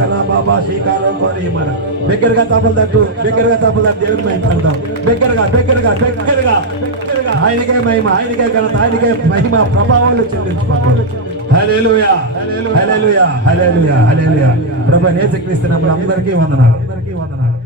కళ బాబా శ్రీకారం కోరి మన దగ్గరగా తప్పలదట్టు దేవుని మహిమ పడదాం. దగ్గరగా ఆయనకే మహిమ, ఆయనకే ఘనత, ఆయనకే మహిమ ప్రభావాలు చెల్లించుకోవాలి. హల్లెలూయా హల్లెలూయా హల్లెలూయా హల్లెలూయా. ప్రభువైన యేసుక్రీస్తు నామములో అందరికీ వందనాలు.